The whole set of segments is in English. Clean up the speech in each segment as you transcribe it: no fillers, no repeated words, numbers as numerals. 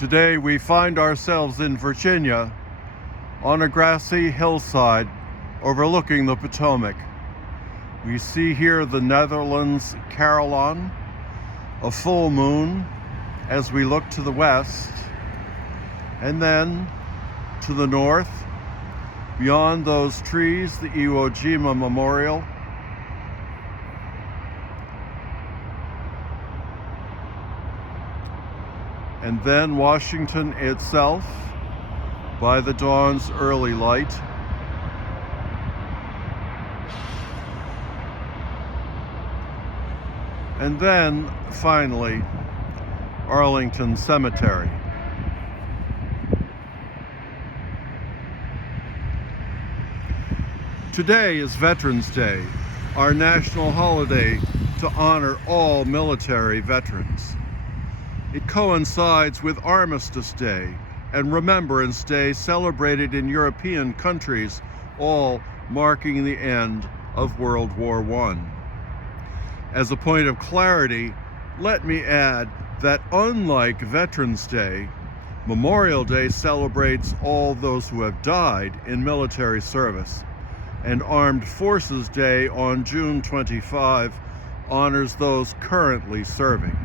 Today we find ourselves in Virginia on a grassy hillside overlooking the Potomac. We see here the Netherlands Carillon, a full moon as we look to the west, and then to the north, beyond those trees, the Iwo Jima Memorial. And then Washington itself by the dawn's early light. And then, finally, Arlington Cemetery. Today is Veterans Day, our national holiday to honor all military veterans. It coincides with Armistice Day and Remembrance Day celebrated in European countries, all marking the end of World War I. As a point of clarity, let me add that unlike Veterans Day, Memorial Day celebrates all those who have died in military service, and Armed Forces Day on June 25 honors those currently serving.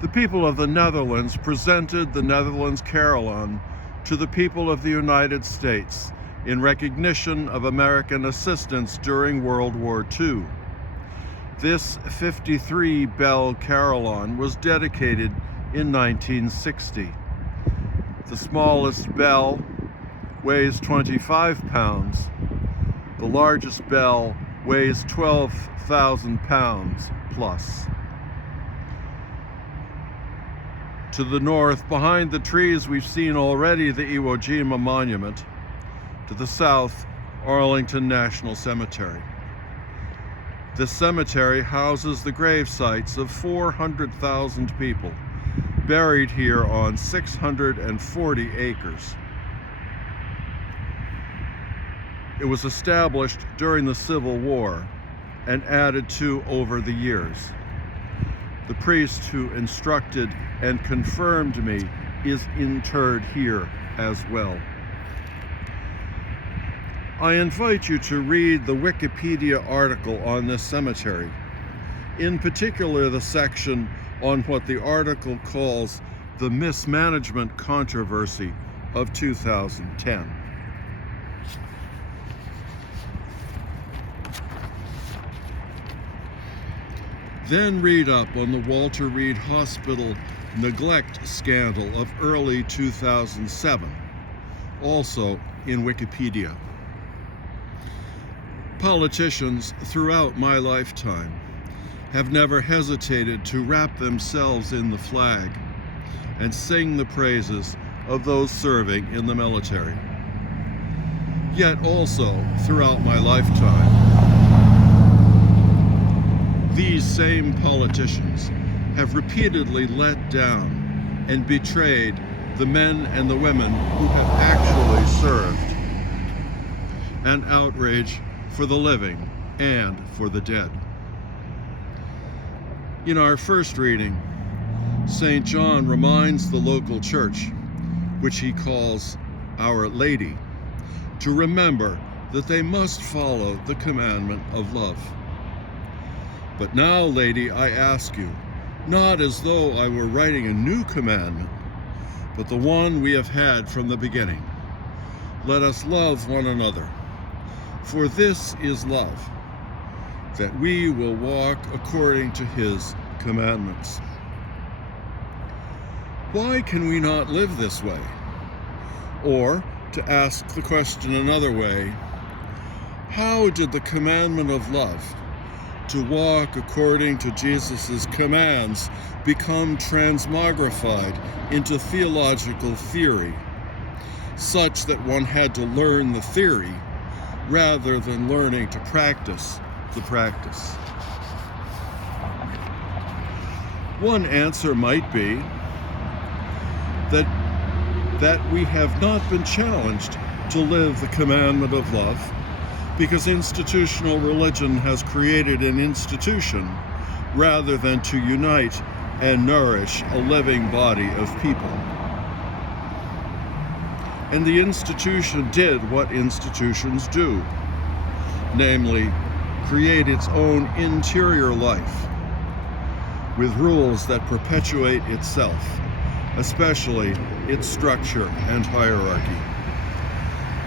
The people of the Netherlands presented the Netherlands Carillon to the people of the United States in recognition of American assistance during World War II. This 53-bell carillon was dedicated in 1960. The smallest bell weighs 25 pounds. The largest bell weighs 12,000 pounds plus. To the north, behind the trees, we've seen already the Iwo Jima Monument. To the south, Arlington National Cemetery. This cemetery houses the grave sites of 400,000 people buried here on 640 acres. It was established during the Civil War and added to over the years. The priest who instructed and confirmed me is interred here as well. I invite you to read the Wikipedia article on this cemetery, in particular the section on what the article calls the mismanagement controversy of 2010. Then read up on the Walter Reed Hospital neglect scandal of early 2007, also in Wikipedia. Politicians throughout my lifetime have never hesitated to wrap themselves in the flag and sing the praises of those serving in the military. Yet also, throughout my lifetime, these same politicians have repeatedly let down and betrayed the men and the women who have actually served, an outrage for the living and for the dead. In our first reading, St. John reminds the local church, which he calls Our Lady, to remember that they must follow the commandment of love. But now, Lady, I ask you, not as though I were writing a new commandment, but the one we have had from the beginning. Let us love one another. For this is love, that we will walk according to his commandments. Why can we not live this way? Or, to ask the question another way, how did the commandment of love, to walk according to Jesus' commands, become transmogrified into theological theory, such that one had to learn the theory rather than learning to practice the practice? One answer might be that we have not been challenged to live the commandment of love because institutional religion has created an institution rather than to unite and nourish a living body of people. And the institution did what institutions do, namely, create its own interior life with rules that perpetuate itself, especially its structure and hierarchy.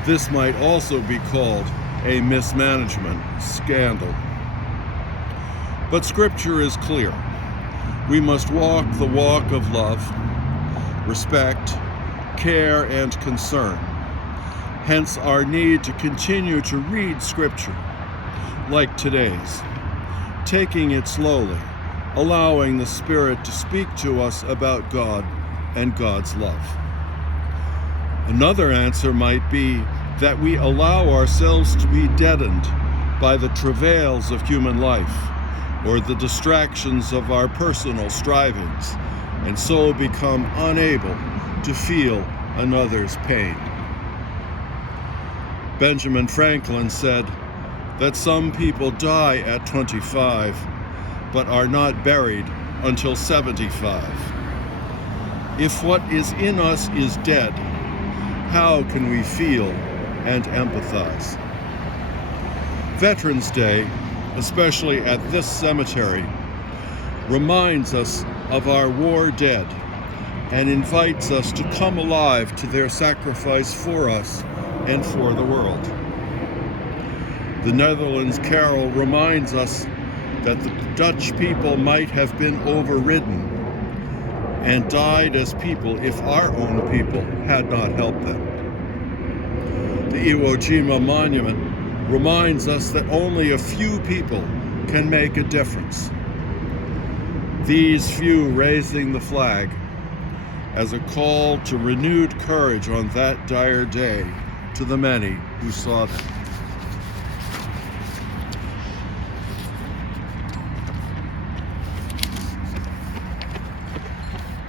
This might also be called a mismanagement scandal. But Scripture is clear. We must walk the walk of love, respect, care, and concern. Hence our need to continue to read Scripture, like today's, taking it slowly, allowing the Spirit to speak to us about God and God's love. Another answer might be that we allow ourselves to be deadened by the travails of human life or the distractions of our personal strivings, and so become unable to feel another's pain. Benjamin Franklin said that some people die at 25, but are not buried until 75. If what is in us is dead, how can we feel and empathize? Veterans Day, especially at this cemetery, reminds us of our war dead and invites us to come alive to their sacrifice for us and for the world. The Netherlands Carol reminds us that the Dutch people might have been overridden and died as people if our own people had not helped them. The Iwo Jima monument reminds us that only a few people can make a difference. These few raising the flag as a call to renewed courage on that dire day to the many who saw them.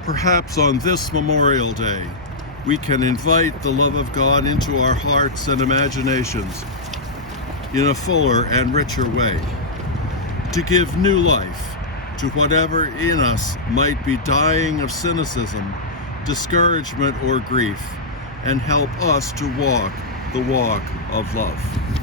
Perhaps on this Memorial Day, we can invite the love of God into our hearts and imaginations in a fuller and richer way, to give new life to whatever in us might be dying of cynicism, discouragement, or grief, and help us to walk the walk of love.